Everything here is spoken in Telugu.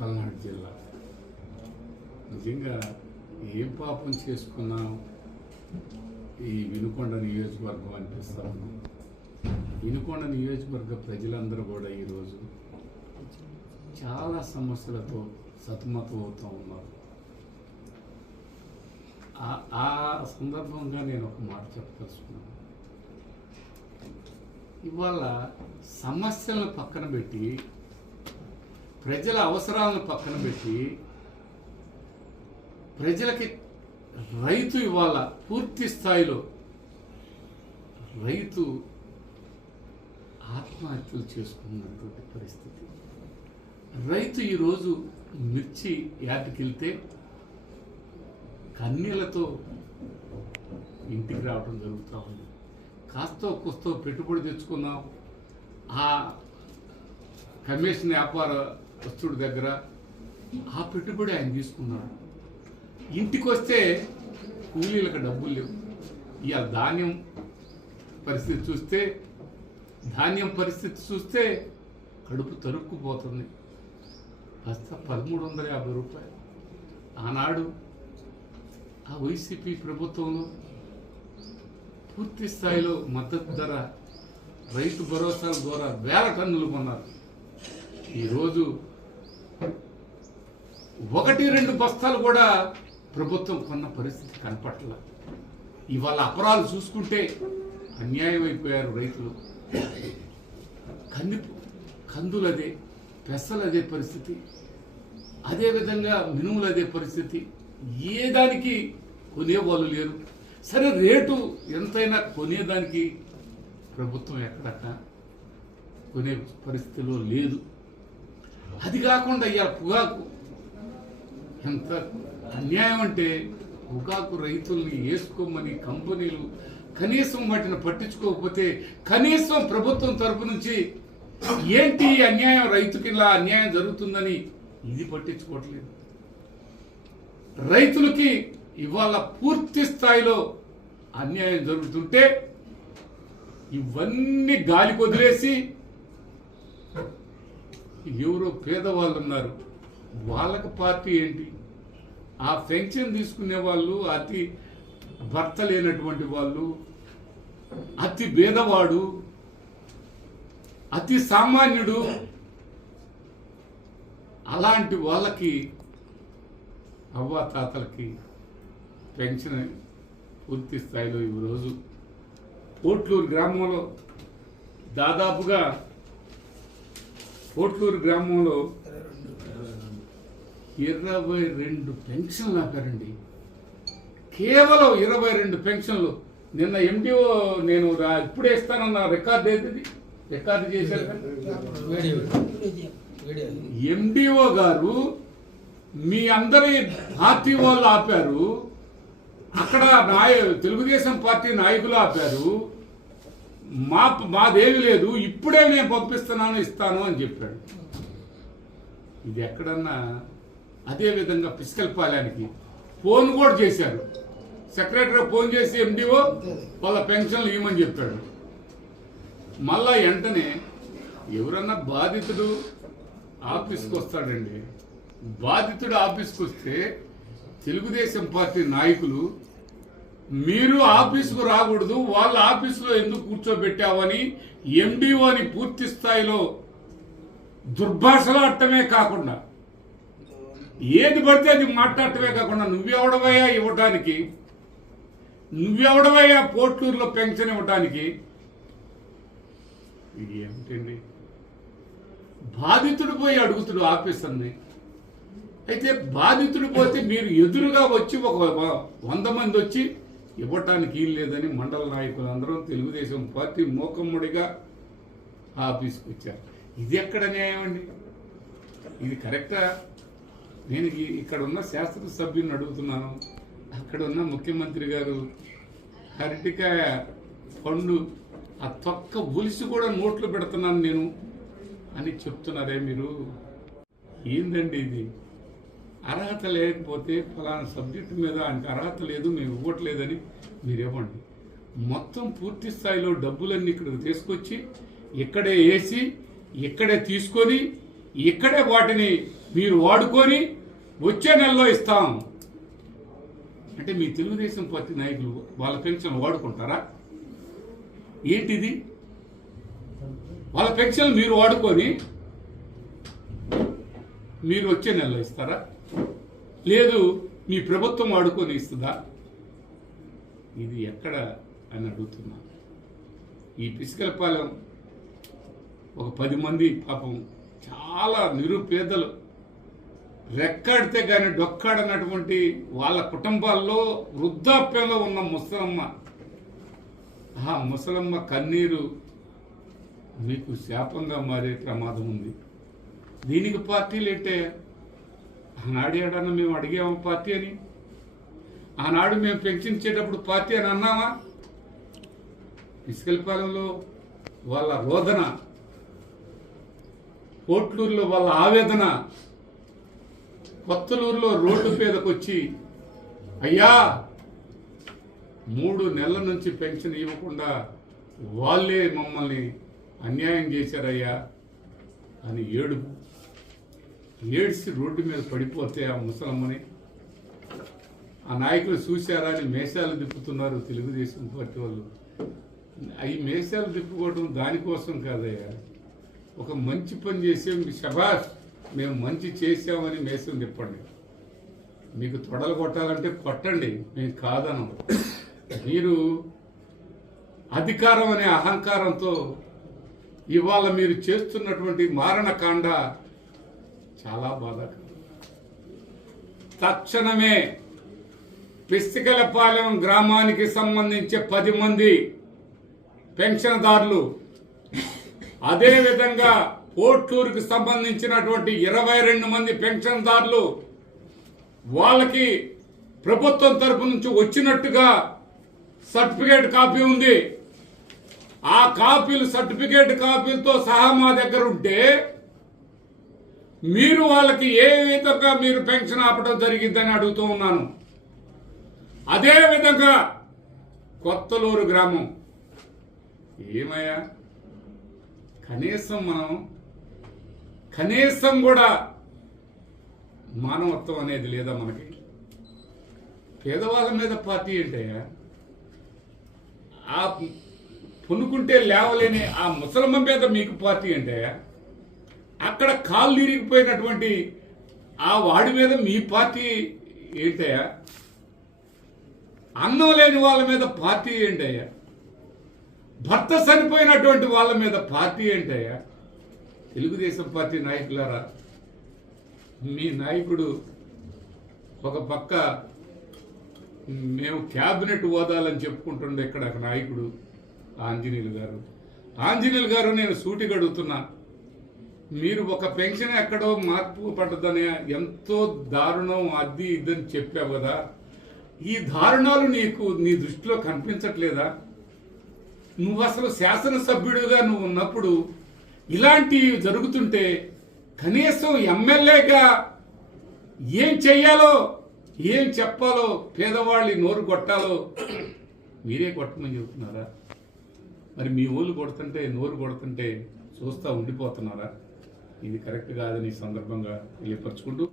పల్నాడు జిల్లా. నిజంగా ఏం పాపం చేసుకున్నాం? ఈ వినుకొండ నియోజకవర్గం అనిపిస్తాను వినుకొండ నియోజకవర్గ ప్రజలందరూ కూడా ఈరోజు చాలా సమస్యలతో సతమతమవుతూ ఉన్నారు. ఆ- ఆ సందర్భంగా నేను ఒక మాట చెప్పదలుచుకున్నాను. ఇవాళ సమస్యలను పక్కన పెట్టి ప్రజల అవసరాలను పక్కన పెట్టి ప్రజలకి రైతు ఇవాళ పూర్తి స్థాయిలో రైతు ఆత్మహత్యలు చేసుకున్నటువంటి పరిస్థితి. రైతు ఈరోజు మిర్చి యార్డ్కి కన్నీళ్ళతో ఇంటికి రావడం జరుగుతూ ఉంది. కాస్తో కూస్తో పెట్టుబడి తెచ్చుకున్నాం ఆ కమిషన్ వ్యాపార వస్తువుడి దగ్గర ఆ పెట్టుబడి ఆయన తీసుకున్నాడు. ఇంటికి వస్తే కూలీలకు డబ్బులు లేవు. ఇవాళ ధాన్యం పరిస్థితి చూస్తే ధాన్యం పరిస్థితి చూస్తే కడుపు తరుక్కుపోతుంది. బస్తా పదమూడు వందల యాభై రూపాయలు. ఆనాడు ఆ వైసీపీ ప్రభుత్వంలో పూర్తి స్థాయిలో మద్దతు ధర రైతు భరోసాల ద్వారా వేల టన్నులు కొన్నారు. ఈరోజు ఒకటి రెండు బస్తాలు కూడా ప్రభుత్వం కొన్న పరిస్థితి కనపట్ల. ఇవాళ అపరాలు చూసుకుంటే అన్యాయం అయిపోయారు రైతులు. కంది కందులదే పెసలదే పరిస్థితి. అదేవిధంగా మినుములు అదే పరిస్థితి. ఏ దానికి కొనేవాళ్ళు లేరు. సరే రేటు ఎంతైనా కొనేదానికి ప్రభుత్వం ఎక్కడక్క కొనే పరిస్థితిలో లేదు. అది కాకుండా ఇవాళ పొగాకు ఎంత అన్యాయం అంటే పొగాకు రైతుల్ని వేసుకోమని కంపెనీలు కనీసం వాటిని పట్టించుకోకపోతే కనీసం ప్రభుత్వం తరపు నుంచి ఏంటి అన్యాయం? రైతుకి ఇలా అన్యాయం జరుగుతుందని ఇది పట్టించుకోవట్లేదు. రైతులకి ఇవాళ పూర్తి స్థాయిలో అన్యాయం జరుగుతుంటే ఇవన్నీ గాలికి వదిలేసి ఎవరో పేదవాళ్ళు ఉన్నారు వాళ్ళకి పార్టీ ఏంటి? ఆ పెన్షన్ తీసుకునే వాళ్ళు అతి భర్త లేనటువంటి వాళ్ళు అతి భేదవాడు అతి సామాన్యుడు అలాంటి వాళ్ళకి అవ్వ తాతలకి పెన్షన్ పూర్తి స్థాయిలో ఈరోజు పోట్లూరు గ్రామంలో దాదాపుగా పోట్లూరు గ్రామంలో ఇరవై రెండు పెన్షన్లు ఆపారండి కేవలం ఇరవై రెండు పెన్షన్లు. నిన్న ఎండిఓ నేను ఇప్పుడే ఇస్తానన్న రికార్డు ఏది రికార్డు చేశారు? ఎండిఓ గారు మీ అందరి పార్టీ వాళ్ళు ఆపారు. అక్కడ నాయ తెలుగుదేశం పార్టీ నాయకులు ఆపారు. మా మాదేవి లేదు. ఇప్పుడే నేను పంపిస్తున్నాను ఇస్తాను అని చెప్పాడు. ఇది ఎక్కడన్నా అదేవిధంగా ఫిజికల్ పాలయానికి ఫోన్ కూడా చేశారు. సెక్రటరీ ఫోన్ చేసి ఎండిఓ వాళ్ళ పెన్షన్లు ఇవ్వమని చెప్పాడు. మళ్ళా వెంటనే ఎవరన్నా బాధితుడు ఆఫీస్కి వస్తాడండి. బాధితుడు ఆఫీస్కి వస్తే తెలుగుదేశం పార్టీ నాయకులు మీరు ఆఫీసుకు రాకూడదు వాళ్ళ ఆఫీసులో ఎందుకు కూర్చోబెట్టావని ఎండిఓని పూర్తి స్థాయిలో దుర్భాషలాడటమే కాకుండా ఏది పడితే అది మాట్లాడటమే కాకుండా నువ్వెవడవయ్యా ఇవ్వటానికి? నువ్వెవడవయ్యా పోర్టూరులో పెన్షన్ ఇవ్వటానికి? ఇది ఏమిటండి? బాధితుడు పోయి అడుగుతుడు ఆఫీసర్ని. అయితే బాధితుడు పోతే మీరు ఎదురుగా వచ్చి ఒక వంద మంది వచ్చి ఇవ్వటానికి వీలు లేదని మండల నాయకులు అందరం తెలుగుదేశం పార్టీ మూకమ్ముడిగా ఆఫీస్కి వచ్చారు. ఇది ఎక్కడ న్యాయం అండి ఇది కరెక్టా? నేను ఇక్కడ ఉన్న శాస్త్ర సభ్యుని అడుగుతున్నాను. అక్కడ ఉన్న ముఖ్యమంత్రి గారు. అరటికాయ పండు ఆ తొక్క ఉలిసి కూడా నోట్లు పెడుతున్నాను నేను అని చెప్తున్నారే మీరు. ఏందండి ఇది? అర్హత లేకపోతే ఫలానా సబ్జెక్టు మీద అంటే అర్హత లేదు మేము ఇవ్వట్లేదని మీరు ఇవ్వండి మొత్తం పూర్తి స్థాయిలో డబ్బులన్నీ ఇక్కడికి తీసుకొచ్చి ఇక్కడే వేసి ఇక్కడే తీసుకొని ఇక్కడే వాటిని మీరు వాడుకొని వచ్చే నెలలో ఇస్తాం. అంటే మీ తెలుగుదేశం పార్టీ నాయకులు వాళ్ళ పెన్షన్ వాడుకుంటారా? ఏంటిది? వాళ్ళ పెన్షన్ మీరు వాడుకొని మీరు వచ్చే నెలలో ఇస్తారా? లేదు మీ ప్రభుత్వం వాడుకొని ఇస్తుందా? ఇది ఎక్కడ అని అడుగుతున్నా. ఈ పిసికలపాలెం ఒక పది మంది పాపం చాలా నిరుపేదలు. రెక్కాడితే కానీ డొక్కాడనటువంటి వాళ్ళ కుటుంబాల్లో వృద్ధాప్యంలో ఉన్న ముసలమ్మ. ఆ ముసలమ్మ కన్నీరు మీకు శాపంగా మారే ప్రమాదం ఉంది. దీనికి పార్టీలు ఏంటే? ఆనాడు ఏడన్నా మేము అడిగాము పార్టీ అని? ఆనాడు మేము పెంచించేటప్పుడు పార్టీ అని అన్నామా? ఇసుకలపాలెంలో వాళ్ళ రోదన కోట్లూరులో వాళ్ళ ఆవేదన కొత్తలూరులో రోడ్డు మీదకి వచ్చి అయ్యా మూడు నెలల నుంచి పెన్షన్ ఇవ్వకుండా వాళ్ళే మమ్మల్ని అన్యాయం చేశారయ్యా అని ఏడుపు ఏడ్చి రోడ్డు మీద పడిపోతే ఆ ముసలమ్మని. ఆ నాయకులు చూశారా అని మేషాలు తిప్పుతున్నారు తెలుగుదేశం పార్టీ వాళ్ళు. అవి మేషాలు తిప్పుకోవడం దానికోసం కాదయ్యా. ఒక మంచి పని చేసే శబాష్ మేము మంచి చేసామని మేసం చెప్పండి. మీకు తొడలు కొట్టాలంటే కొట్టండి మేము కాదనం మీరు అధికారం అనే అహంకారంతో ఇవాళ మీరు చేస్తున్నటువంటి మారణకాండ చాలా బాధాకరం. తక్షణమే పిస్తికలపాలెం గ్రామానికి సంబంధించి పది మంది పెన్షన్దారులు అదేవిధంగా పోట్లూరుకు సంబంధించినటువంటి ఇరవై రెండు మంది పెన్షన్దారులు వాళ్ళకి ప్రభుత్వం తరపు నుంచి వచ్చినట్టుగా సర్టిఫికేట్ కాపీ ఉంది. ఆ కాపీలు సర్టిఫికేట్ కాపీలతో సహా మా దగ్గర ఉంటే మీరు వాళ్ళకి ఏ విధంగా మీరు పెన్షన్ ఆపడం జరిగిందని అడుగుతూ ఉన్నాను. అదే విధంగా కొత్తలూరు గ్రామం. ఏమయ్యా? కనీసం మనం కనీసం కూడా మానవత్వం అనేది లేదా మనకి పేదవాళ్ళ మీద పార్టీ అంటే ఆ పొనుకుంటే లేవలేని ఆ ముసలమ్మ మీద మీకు పార్టీ అంటే అక్కడ కాళ్ళు ఇరిగిపోయినటువంటి ఆ వాడి మీద మీ పార్టీ ఏంటయ్యా? అన్నం లేని వాళ్ళ మీద పార్టీ ఏంటయ్యా? భర్త చనిపోయినటువంటి వాళ్ళ మీద పార్టీ ఏంటయ్యా? తెలుగుదేశం పార్టీ నాయకులారా మీ నాయకుడు ఒక పక్క మేము క్యాబినెట్ హోదాలని చెప్పుకుంటుండే ఇక్కడ ఒక నాయకుడు ఆంజనేయులు గారు. ఆంజనేయులు గారు నేను సూటిగా అడుగుతున్నా మీరు ఒక పెన్షన్ ఎక్కడో మార్పు పడ్డదని ఎంతో దారుణం అది ఇదని చెప్పావు కదా. ఈ దారుణాలు నీకు నీ దృష్టిలో కనిపించట్లేదా? నువ్వు అసలు శాసనసభ్యుడిగా నువ్వు ఉన్నప్పుడు ఇలాంటివి జరుగుతుంటే కనీసం ఎమ్మెల్యేగా ఏం చెయ్యాలో ఏం చెప్పాలో పేదవాళ్ళు నోరు కొట్టాలో మీరే కొట్టమని చెబుతున్నారా? మరి మీ ఊళ్ళు కొడుతుంటే నోరు కొడుతుంటే చూస్తా ఉండిపోతున్నారా? ఇది కరెక్ట్ కాదని సందర్భంగా తెలియపరచుకుంటూ